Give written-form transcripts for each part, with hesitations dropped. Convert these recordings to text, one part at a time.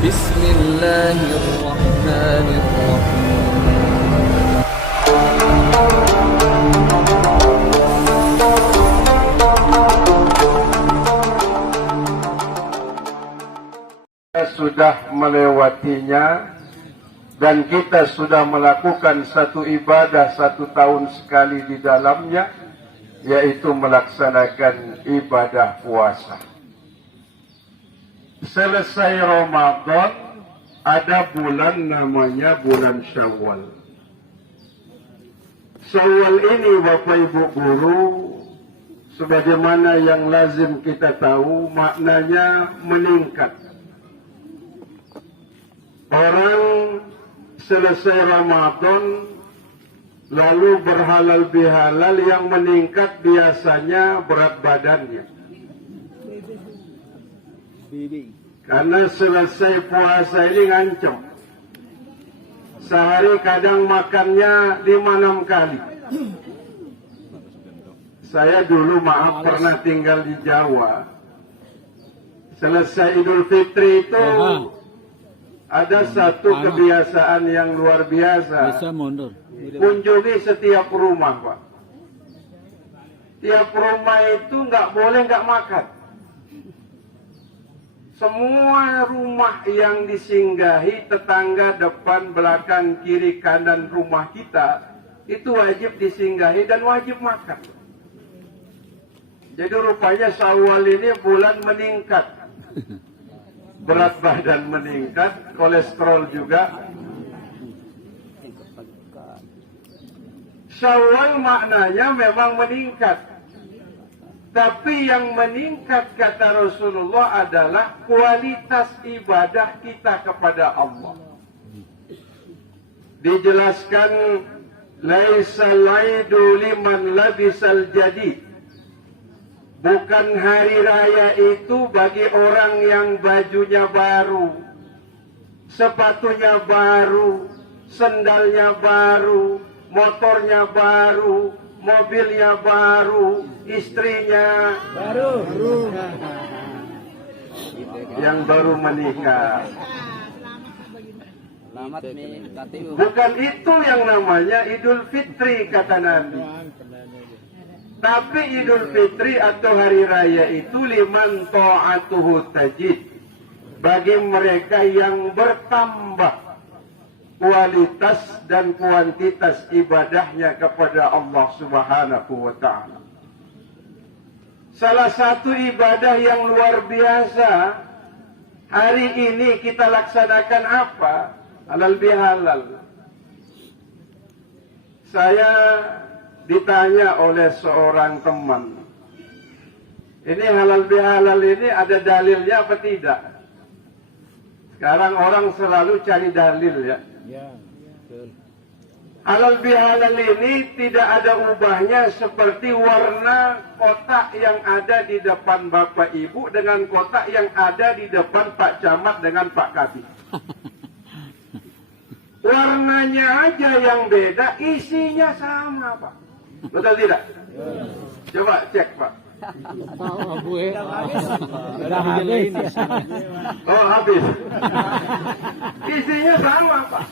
Bismillahirrahmanirrahim. Sudah melewatinya dan kita sudah melakukan satu ibadah 1 tahun sekali di dalamnya, yaitu melaksanakan ibadah puasa. Selesai Ramadan, ada bulan namanya bulan Syawal. Syawal ini Bapak Ibu Guru, sebagaimana yang lazim kita tahu, maknanya meningkat. Orang selesai Ramadan lalu berhalal bihalal, yang meningkat biasanya berat badannya. Karena selesai puasa ini ngancem. Sehari kadang makannya 5-6 kali. Saya dulu pernah tinggal di Jawa. Selesai Idul Fitri itu ada satu kebiasaan yang luar biasa. Kunjungi setiap rumah, Pak. Tiap rumah itu nggak boleh nggak makan. Semua rumah yang disinggahi, tetangga, depan, belakang, kiri, kanan rumah kita, itu wajib disinggahi dan wajib makan. Jadi rupanya Syawal ini bulan meningkat. Berat badan meningkat, kolesterol juga. Syawal maknanya memang meningkat. Tapi yang meningkat kata Rasulullah adalah kualitas ibadah kita kepada Allah. Dijelaskan, laisal aidu liman labisal jadid. Bukan hari raya itu bagi orang yang bajunya baru, sepatunya baru, sendalnya baru, motornya baru, mobilnya baru, istrinya baru. Yang baru menikah. Bukan itu yang namanya Idul Fitri kata Nabi. Tapi Idul Fitri atau Hari Raya itu liman ta'atuhu tajid. Bagi mereka yang bertambah kualitas dan kuantitas ibadahnya kepada Allah Subhanahu wa ta'ala. Salah satu ibadah yang luar biasa hari ini kita laksanakan apa? Halal bihalal. Saya ditanya oleh seorang teman, ini halal bihalal ini ada dalilnya apa tidak? Sekarang orang selalu cari dalil ya. Halal bihalal ini tidak ada ubahnya seperti warna kotak yang ada di depan Bapak Ibu dengan kotak yang ada di depan Pak Camat dengan Pak Kabid. Warnanya aja yang beda, isinya sama Pak. Betul tidak? Coba cek Pak. Udah habis. Oh habis. Isinya sama Pak.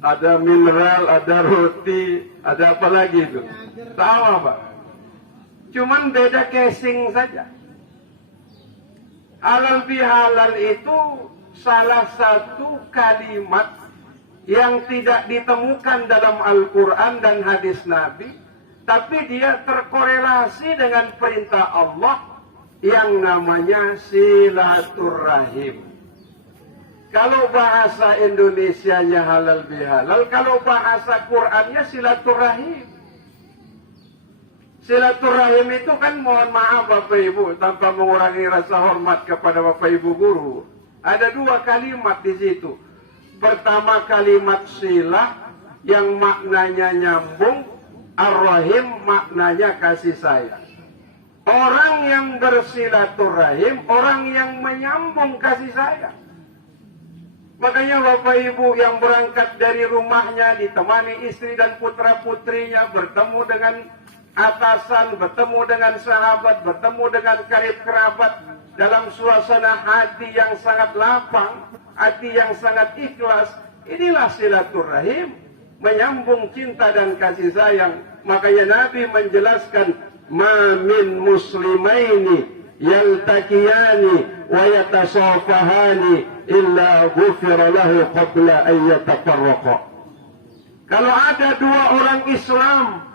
Ada mineral, ada roti, ada apa lagi itu? Sama Pak. Cuman beda casing saja. Halal bihalal itu salah satu kalimat yang tidak ditemukan dalam Al-Quran dan hadis Nabi, tapi dia terkorelasi dengan perintah Allah yang namanya silaturahim. Kalau bahasa Indonesianya halal bihalal, kalau bahasa Qurannya silaturahim. Silaturahim itu kan, mohon maaf Bapak Ibu, tanpa mengurangi rasa hormat kepada Bapak Ibu guru, ada 2 kalimat di situ. Pertama kalimat silah yang maknanya nyambung, ar-rahim maknanya kasih sayang. Orang yang bersilaturahim, orang yang menyambung kasih sayang. Makanya Bapak Ibu yang berangkat dari rumahnya ditemani istri dan putra-putrinya, bertemu dengan atasan, bertemu dengan sahabat, bertemu dengan karib kerabat, dalam suasana hati yang sangat lapang, hati yang sangat ikhlas. Inilah silaturahim, menyambung cinta dan kasih sayang. Makanya Nabi menjelaskan, ma min muslimaini yaltaqiyani wa yatasafahani illa ghufira lahu qabla an yatafarraqa. Kalau ada dua orang Islam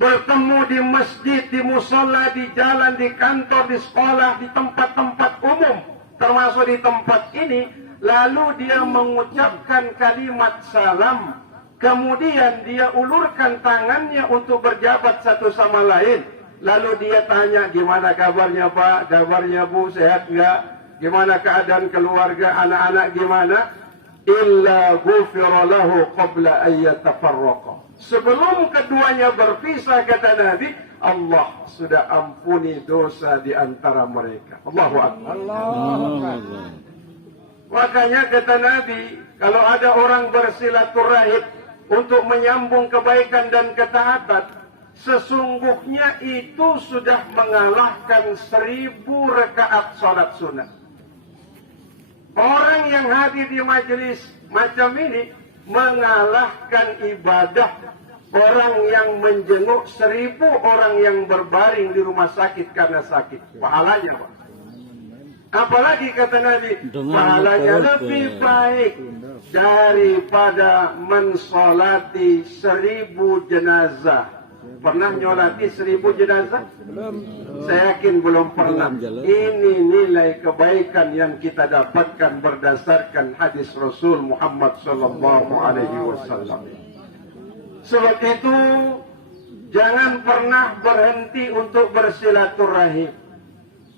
bertemu di masjid, di musala, di jalan, di kantor, di sekolah, di tempat-tempat umum, termasuk di tempat ini, lalu dia mengucapkan kalimat salam, kemudian dia ulurkan tangannya untuk berjabat satu sama lain, lalu dia tanya, gimana kabarnya Pak, kabarnya Bu, sehat enggak, gimana keadaan keluarga, anak-anak gimana, illa ghufira lahu qabla an yatafarraqa. Sebelum keduanya berpisah, kata Nabi, Allah sudah ampuni dosa di antara mereka. Allahu Akbar. Makanya kata Nabi, kalau ada orang bersilaturahim untuk menyambung kebaikan dan ketaatan, sesungguhnya itu sudah mengalahkan 1000 rakaat salat sunat. Orang yang hadir di majelis macam ini mengalahkan ibadah orang yang menjenguk 1000 orang yang berbaring di rumah sakit karena sakit. Pahalanya, Pak. Apalagi kata Nabi, pahalanya lebih baik daripada mensolati 1000 jenazah. Pernah nyolati 1000 jenazah? Belum. Saya yakin belum pernah. Ini nilai kebaikan yang kita dapatkan berdasarkan hadis Rasul Muhammad sallallahu alaihi wasallam. Sebab itu jangan pernah berhenti untuk bersilaturahim.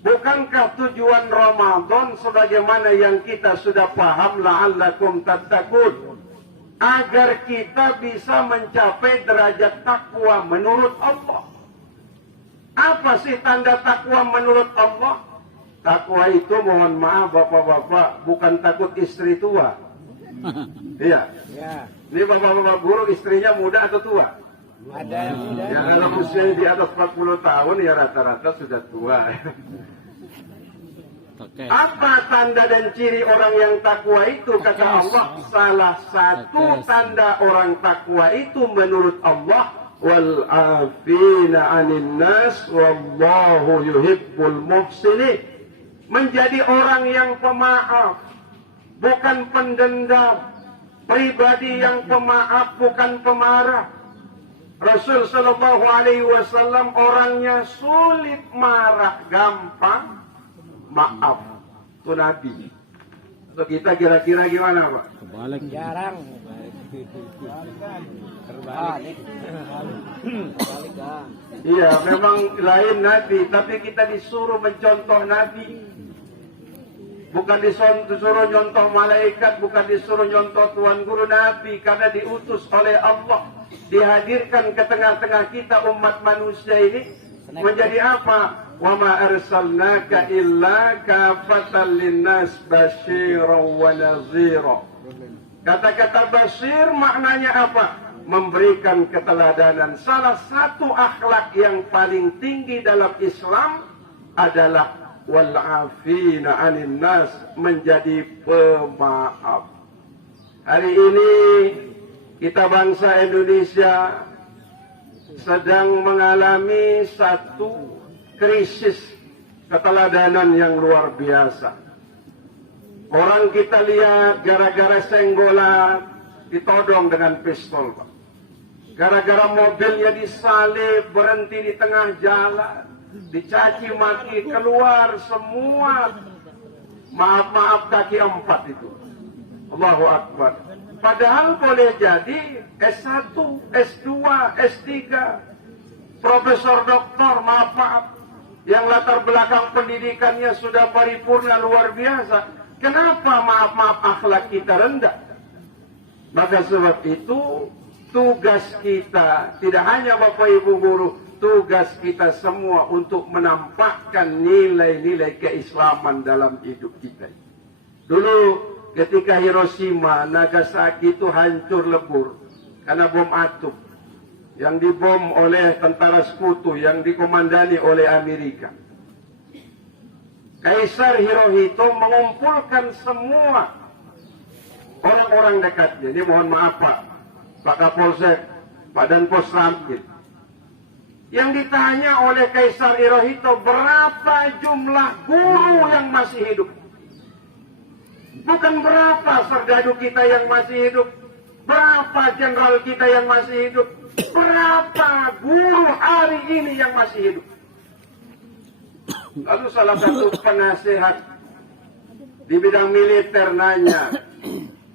Bukankah tujuan Ramadan sebagaimana yang kita sudah paham, la'allakum tattaqun, agar kita bisa mencapai derajat takwa menurut Allah. Apa sih tanda takwa menurut Allah? Takwa itu, mohon maaf bapak-bapak, bukan takut istri tua. Iya. Ini bapak-bapak guru istrinya muda atau tua? Ada yang muda. Ya kalau usia di atas 40 tahun ya rata-rata sudah tua. Apa tanda dan ciri orang yang takwa itu? Kata Allah, salah satu tanda orang takwa itu menurut Allah, wal afina 'anil nas wallahu yuhibbul muhsinin. Menjadi orang yang pemaaf, bukan pendendam, pribadi yang pemaaf, bukan pemarah. Rasul sallallahu alaihi wasallam orangnya sulit marah, gampang maaf. Itu Nabi. Untuk kita kira-kira gimana, Pak? Kebalik. Jarang. Terbalik. Iya, memang lain Nabi, tapi kita disuruh mencontoh Nabi. Bukan disuruh nyontoh malaikat, bukan disuruh nyontoh Tuan Guru Nabi, karena diutus oleh Allah, dihadirkan ke tengah-tengah kita umat manusia ini menjadi apa? Wa ma arsalnaka illa kafatan linnas basyiran wa nadhira. Kata-kata basyir maknanya apa? Memberikan keteladanan. Salah satu akhlak yang paling tinggi dalam Islam adalah wal afina 'anil nas, menjadi pemaaf. Hari ini kita bangsa Indonesia sedang mengalami satu krisis keteladanan yang luar biasa. Orang kita lihat gara-gara senggolan ditodong dengan pistol, Pak. Gara-gara mobilnya disalib, berhenti di tengah jalan, dicaci maki, keluar semua maaf-maaf kaki 4 itu. Allahu Akbar. Padahal boleh jadi S1, S2, S3, profesor doktor, maaf-maaf, yang latar belakang pendidikannya sudah paripurna luar biasa. Kenapa maaf-maaf akhlak kita rendah? Maka sebab itu tugas kita, tidak hanya Bapak Ibu guru, tugas kita semua untuk menampakkan nilai-nilai keislaman dalam hidup kita. Dulu ketika Hiroshima, Nagasaki itu hancur lebur karena bom atom yang dibom oleh tentara sekutu yang dikomandani oleh Amerika. Kaisar Hirohito mengumpulkan semua orang-orang dekatnya. Ini mohon maaf Pak Kapolsek, Pak Danpos Ramkin. Yang ditanya oleh Kaisar Hirohito, berapa jumlah guru yang masih hidup? Bukan berapa serdadu kita yang masih hidup, berapa jenderal kita yang masih hidup, berapa guru hari ini yang masih hidup. Lalu salah satu penasehat di bidang militer nanya,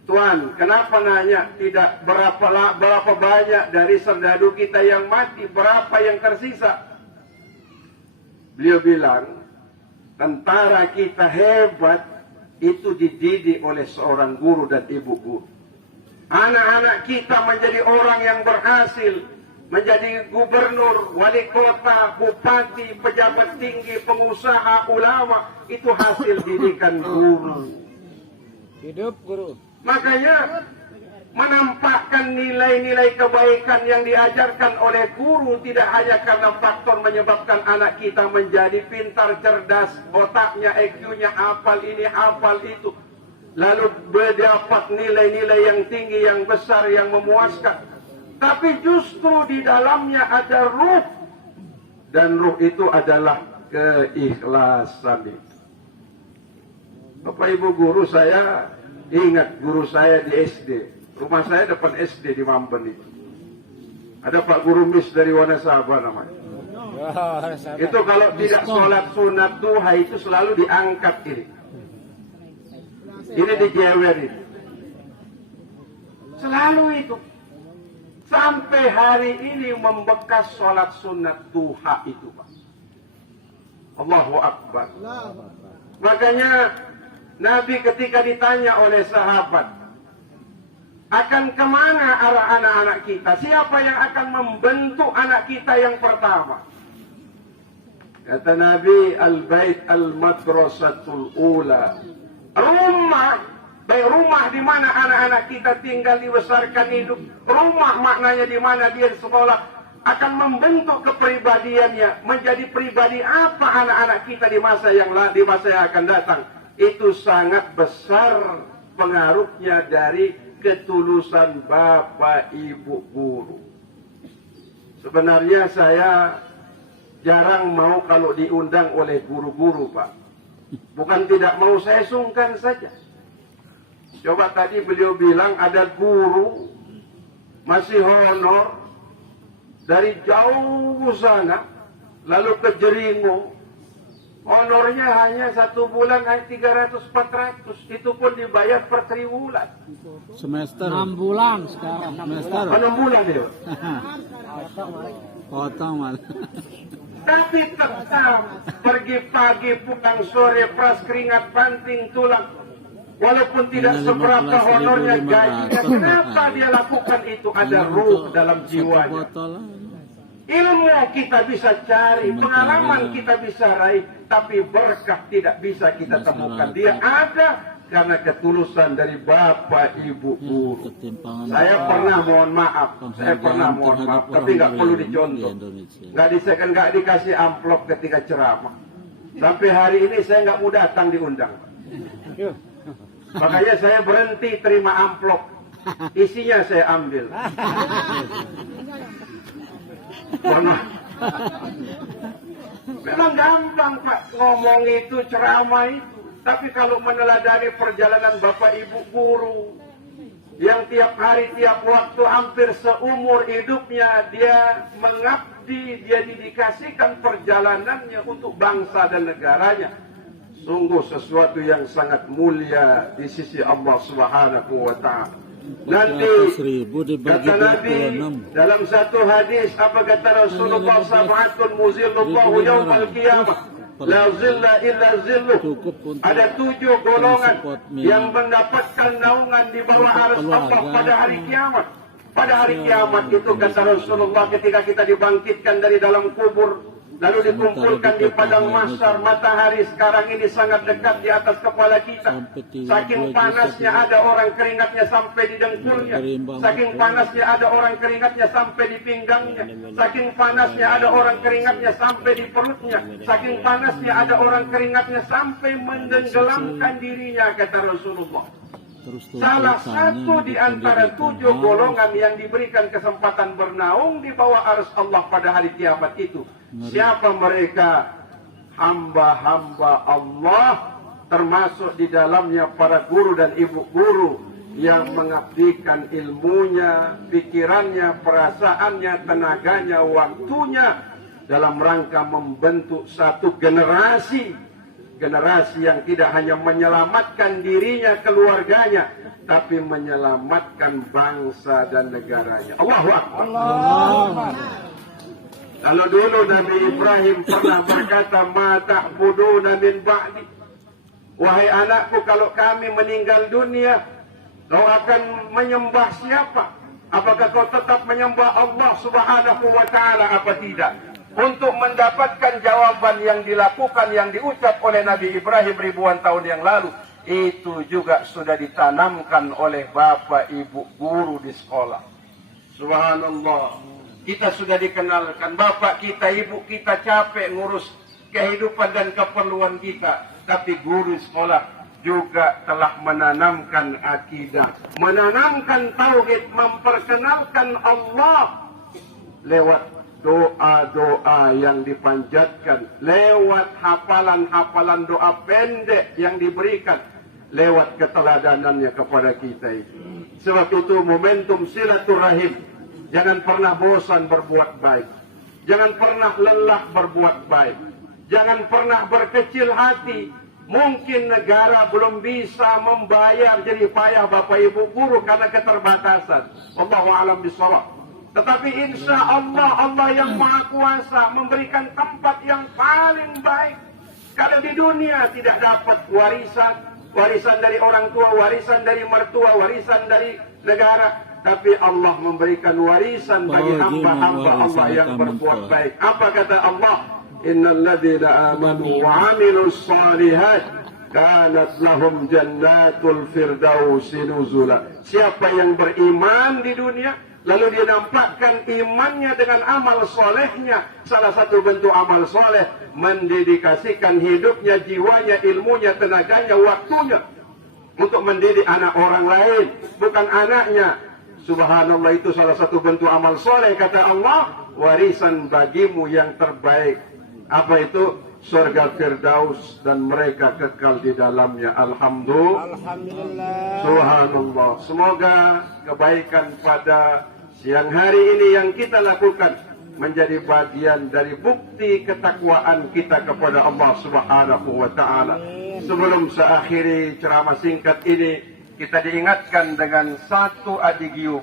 Tuan, kenapa nanya tidak berapa banyak dari serdadu kita yang mati, berapa yang tersisa? Beliau bilang, tentara kita hebat itu dididik oleh seorang guru dan ibu guru. Anak-anak kita menjadi orang yang berhasil, menjadi gubernur, wali kota, bupati, pejabat tinggi, pengusaha, ulama, itu hasil didikan guru. Hidup guru. Makanya menampakkan nilai-nilai kebaikan yang diajarkan oleh guru tidak hanya karena faktor menyebabkan anak kita menjadi pintar, cerdas, otaknya, IQ-nya hafal ini, hafal itu, lalu mendapat nilai-nilai yang tinggi, yang besar, yang memuaskan. Tapi justru di dalamnya ada ruh, dan ruh itu adalah keikhlasan. Bapak Ibu guru, saya ingat guru saya di SD. Rumah saya depan SD di Mamben itu. Ada Pak Guru Mis dari Wanasaba namanya. Itu kalau tidak sholat sunat duha itu selalu diangkat ini. Ini dijewer itu. Selalu itu. Sampai hari ini membekas sholat sunat duha itu, Pak. Allahu Akbar. Makanya Nabi ketika ditanya oleh sahabat, akan kemana arah anak-anak kita? Siapa yang akan membentuk anak kita yang pertama? Kata Nabi, al-bait al-madrasatul ula. Rumah, baik rumah di mana anak-anak kita tinggal, dibesarkan hidup. Rumah maknanya di mana dia sekolah, akan membentuk kepribadiannya. Menjadi pribadi apa anak-anak kita di masa yang akan datang. Itu sangat besar pengaruhnya dari ketulusan Bapak Ibu guru. Sebenarnya saya jarang mau kalau diundang oleh guru-guru, Pak. Bukan tidak mau, saya sungkan saja. Coba tadi beliau bilang ada guru masih honor dari jauh sana, lalu ke Jeringo. Honornya hanya 1 bulan hanya 300-400. Itu pun dibayar per triwulan. Semester. 6 bulan sekarang. Semester. 6 bulan dia. Potong malah. Tapi tetap pergi pagi, pulang sore, pras keringat, banting tulang. Walaupun tidak seberapa honornya, gajinya. Kenapa dia lakukan itu? Ada ruh dalam jiwanya. Ilmu kita bisa cari, pengalaman kita bisa raih, tapi berkah tidak bisa kita temukan. Dia ada karena ketulusan dari Bapak Ibu guru. Saya pernah mohon maaf, tapi nggak perlu dicontoh. Nggak dikasih amplop ketika ceramah. Sampai hari ini saya nggak mau datang diundang. Makanya saya berhenti terima amplop. Isinya saya ambil. Memang gampang Pak ngomong itu, ceramah itu. Tapi kalau meneladani perjalanan Bapak Ibu guru yang tiap hari, tiap waktu, hampir seumur hidupnya dia mengabdi, dia didikasikan perjalanannya untuk bangsa dan negaranya. Sungguh sesuatu yang sangat mulia di sisi Allah Subhanahu wa Ta'ala. Nanti kata Nabi dalam satu hadis, apa kata Rasulullah, sab'atun muzillullahu yawmal qiyamah la zilla illa zilluh. Ada 7 golongan yang mendapatkan naungan di bawah arsy Allah pada hari kiamat. Pada hari kiamat itu kata Rasulullah, ketika kita dibangkitkan dari dalam kubur, lalu dikumpulkan di padang mahsyar. Matahari sekarang ini sangat dekat di atas kepala kita. Saking panasnya ada orang keringatnya sampai di dengkulnya. Saking panasnya ada orang keringatnya sampai di pinggangnya. Saking panasnya ada orang keringatnya sampai di perutnya. Saking panasnya ada orang keringatnya sampai menenggelamkan dirinya, kata Rasulullah. Salah satu di antara 7 golongan yang diberikan kesempatan bernaung di bawah arsy Allah pada hari kiamat itu. Siapa mereka? Hamba-hamba Allah, termasuk di dalamnya para guru dan ibu guru yang mengabdikan ilmunya, pikirannya, perasaannya, tenaganya, waktunya dalam rangka membentuk satu generasi yang tidak hanya menyelamatkan dirinya, keluarganya, tapi menyelamatkan bangsa dan negaranya. Allahu Akbar. Kalau dulu Nabi Ibrahim pernah berkata, "Ma ta'buduna min ba'di." Wahai anakku, kalau kami meninggal dunia, kau akan menyembah siapa? Apakah kau tetap menyembah Allah Subhanahu wa taala apa tidak? Untuk mendapatkan jawaban yang dilakukan, yang diucap oleh Nabi Ibrahim ribuan tahun yang lalu, itu juga sudah ditanamkan oleh bapak ibu guru di sekolah. Subhanallah. Kita sudah dikenalkan, bapak kita, ibu kita capek ngurus kehidupan dan keperluan kita. Tapi guru sekolah juga telah menanamkan akidah, menanamkan tauhid, memperkenalkan Allah lewat doa-doa yang dipanjatkan, lewat hafalan-hafalan doa pendek yang diberikan, lewat keteladanannya kepada kita itu. Sebab itu momentum silaturahim. Jangan pernah bosan berbuat baik. Jangan pernah lelah berbuat baik. Jangan pernah berkecil hati. Mungkin negara belum bisa membayar jerih payah Bapak Ibu guru karena keterbatasan. Wallahu a'lam bishawab. Tetapi insya Allah, Allah yang Maha Kuasa memberikan tempat yang paling baik. Kalau di dunia tidak dapat warisan dari orang tua, warisan dari mertua, warisan dari negara. Tapi Allah memberikan warisan bagi hamba-hamba Allah yang berbuat baik. Apa kata Allah? Innal ladzina amanu wa 'amilus shalihat kanat lahum jannatul firdausi nuzula. Siapa yang beriman di dunia, lalu dia nampakkan imannya dengan amal solehnya. Salah satu bentuk amal soleh, mendedikasikan hidupnya, jiwanya, ilmunya, tenaganya, waktunya untuk mendidik anak orang lain, bukan anaknya. Subhanallah, itu salah satu bentuk amal soleh. Kata Allah, warisan bagimu yang terbaik. Apa itu? Surga Firdaus, dan mereka kekal di dalamnya. Alhamdulillah. Subhanallah. Semoga kebaikan pada siang hari ini yang kita lakukan menjadi bagian dari bukti ketakwaan kita kepada Allah Subhanahu wa taala. Sebelum saya akhiri ceramah singkat ini, kita diingatkan dengan satu adigium.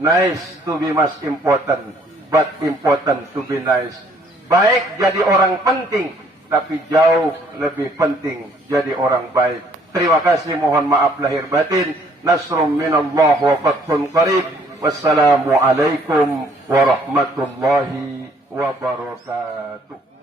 Nice to be most important, but important to be nice. Baik jadi orang penting, tapi jauh lebih penting jadi orang baik. Terima kasih, mohon maaf lahir batin. Nasrum minallah wa fathun qarib. Wassalamualaikum warahmatullahi wabarakatuh.